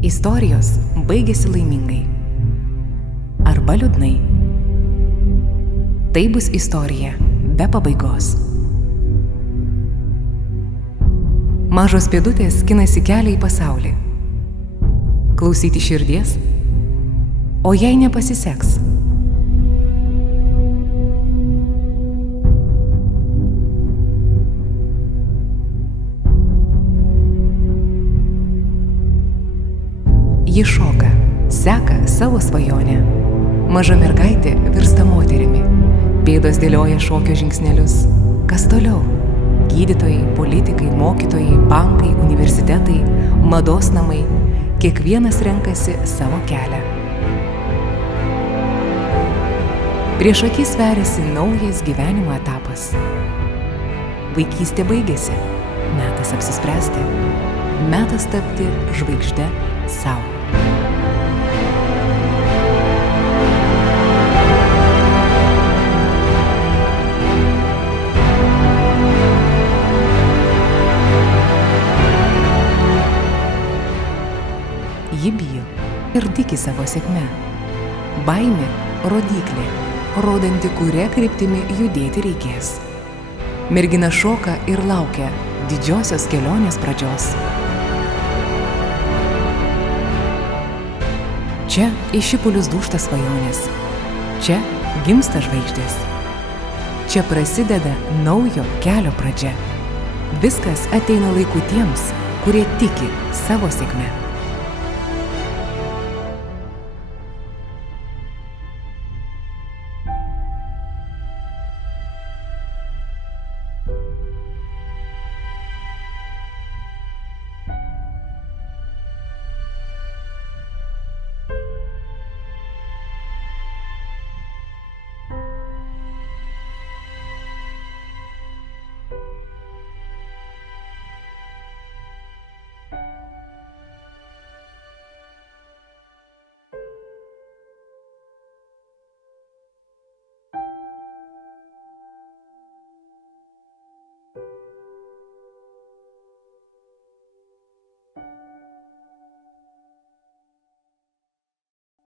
Istorijos baigėsi laimingai arba liūdnai. Tai bus istorija be pabaigos. Mažos pėdutės skinasi kelią į pasaulį. Klausyti širdies, o jei nepasiseks. Ji šoka, seka savo svajonę. Maža mergaitė virsta moterimi. Pėdos dėlioja šokio žingsnelius. Kas toliau? Gydytojai, politikai, mokytojai, bankai, universitetai, mados namai. Kiekvienas renkasi savo kelią. Prieš akis veriasi naujas gyvenimo etapas. Vaikystė baigėsi. Metas apsispręsti. Metas tapti žvaigžde savo. Ji bijo ir tiki savo sėkme. Baimė – rodyklė, rodanti, kuria kryptimi judėti reikės. Mergina šoka ir laukia didžiosios kelionės pradžios. Čia į šipulius dūžta svajonės. Čia gimsta žvaigždės. Čia prasideda naujo kelio pradžia. Viskas ateina laiku tiems, kurie tiki savo sėkme.